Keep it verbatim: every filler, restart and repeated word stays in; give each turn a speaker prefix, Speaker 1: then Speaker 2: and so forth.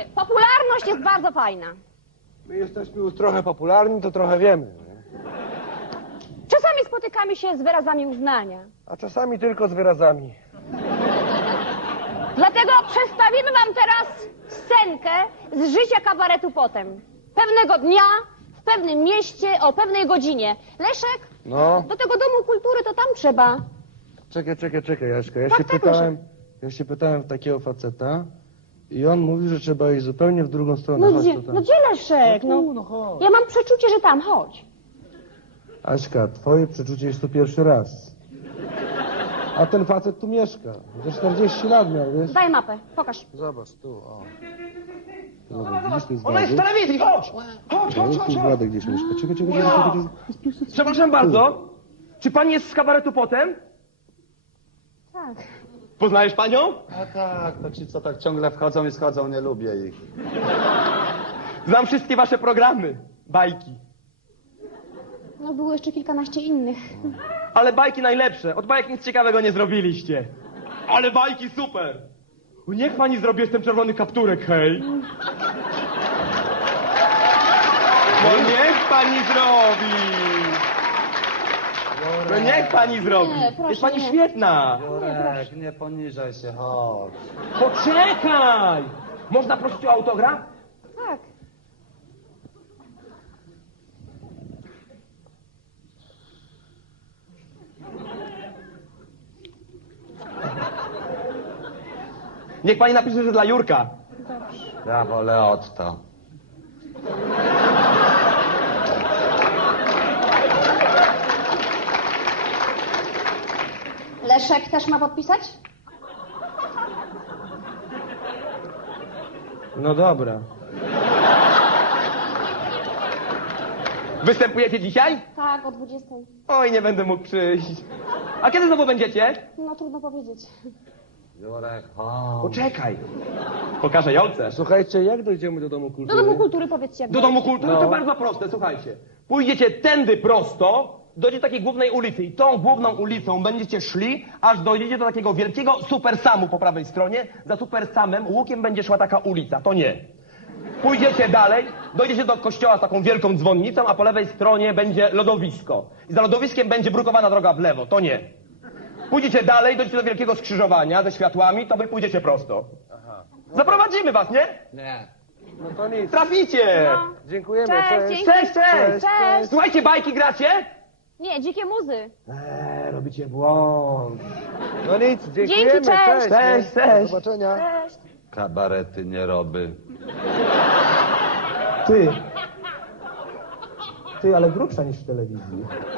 Speaker 1: Słuchajcie, popularność jest bardzo fajna.
Speaker 2: My jesteśmy już trochę popularni, to trochę wiemy. Nie?
Speaker 1: Czasami spotykamy się z wyrazami uznania.
Speaker 2: A czasami tylko z wyrazami.
Speaker 1: Dlatego przedstawimy wam teraz scenkę z życia kabaretu Potem. Pewnego dnia, w pewnym mieście, o pewnej godzinie. Leszek,
Speaker 2: No,
Speaker 1: do tego domu kultury to tam trzeba.
Speaker 2: czekaj, czekaj, czekaj, Jaśka. Ja
Speaker 1: Tak,
Speaker 2: się
Speaker 1: tak,
Speaker 2: pytałem, ja się pytałem takiego faceta i on mówi, że trzeba iść zupełnie w drugą stronę.
Speaker 1: No
Speaker 2: Chodź
Speaker 1: gdzie,
Speaker 2: tu tam.
Speaker 1: no gdzie Leszek? No,
Speaker 2: Tu, no chodź.
Speaker 1: ja mam przeczucie, że tam, chodź.
Speaker 2: Aśka, twoje przeczucie jest tu pierwszy raz. A ten facet tu mieszka. Za czterdzieści lat miał, wiesz?
Speaker 1: Daj mapę, pokaż.
Speaker 2: Zobacz, tu, o. Zobacz, widzisz, tu jest
Speaker 3: Ona jest w
Speaker 2: Władek.
Speaker 3: telewizji, chodź! Chodź,
Speaker 2: No,
Speaker 3: chodź,
Speaker 2: tu
Speaker 3: chodź,
Speaker 2: jest
Speaker 3: chodź!
Speaker 2: Władek gdzieś mieszka. Czekaj, czekaj, czekaj, czekaj, czekaj.
Speaker 3: Przepraszam bardzo, czy pani jest z kabaretu Potem?
Speaker 1: Tak.
Speaker 3: Poznajesz panią?
Speaker 4: A tak, to ci co tak ciągle wchodzą i schodzą, nie lubię ich.
Speaker 3: Znam wszystkie wasze programy, bajki.
Speaker 1: No było jeszcze kilkanaście innych.
Speaker 3: Ale bajki najlepsze, od bajek nic ciekawego nie zrobiliście. Ale bajki super! O, niech pani zrobi, jestem czerwony kapturek, hej! No niech pani zrobi! No niech pani zrobi!
Speaker 1: Nie, proszę,
Speaker 3: Jest pani
Speaker 1: nie.
Speaker 3: świetna!
Speaker 4: Jurek, nie poniżaj się, chodź.
Speaker 3: Poczekaj! Można prosić o autograf?
Speaker 1: Tak.
Speaker 3: Niech pani napisze, że dla Jurka.
Speaker 4: Ja wolę Otto.
Speaker 1: Leszek też ma podpisać?
Speaker 2: No dobra.
Speaker 3: Występujecie dzisiaj?
Speaker 1: Tak, o dwudziestej.
Speaker 3: Oj, nie będę mógł przyjść. A kiedy znowu będziecie?
Speaker 1: No trudno powiedzieć.
Speaker 4: Jurek, chodź.
Speaker 3: Poczekaj. Pokażę Jolce.
Speaker 2: Słuchajcie, jak dojdziemy do Domu
Speaker 1: Do
Speaker 2: Kultury?
Speaker 1: domu kultury powiedzcie jak
Speaker 3: Do domu kultury
Speaker 2: No.
Speaker 3: to bardzo proste, słuchajcie. Pójdziecie tędy prosto, dojdziecie do takiej głównej ulicy i tą główną ulicą będziecie szli, aż dojdziecie do takiego wielkiego Super Samu po prawej stronie. Za Super Samem łukiem będzie szła taka ulica, to nie. Pójdziecie dalej, dojdziecie do kościoła z taką wielką dzwonnicą, a po lewej stronie będzie lodowisko. I za lodowiskiem będzie brukowana droga w lewo, to nie. Pójdziecie dalej, dojdziecie do wielkiego skrzyżowania ze światłami, to wy pójdziecie prosto. Zaprowadzimy was, nie?
Speaker 4: Nie.
Speaker 2: No to nic.
Speaker 3: Traficie!
Speaker 1: No.
Speaker 2: Dziękujemy,
Speaker 1: Cześć,
Speaker 2: cześć.
Speaker 1: dzięki.
Speaker 3: Cześć, cześć!
Speaker 1: Cześć!
Speaker 3: Słuchajcie, bajki gracie?
Speaker 1: Nie, dzikie muzy.
Speaker 3: Eee, robicie błąd.
Speaker 2: No nic, dziękujemy,
Speaker 1: Dzięki, cześć.
Speaker 2: cześć.
Speaker 3: Cześć,
Speaker 2: nie?
Speaker 3: cześć.
Speaker 2: Do zobaczenia.
Speaker 1: Cześć.
Speaker 4: Kabarety nie roby.
Speaker 3: Ty. Ty, ale grubsza niż w telewizji.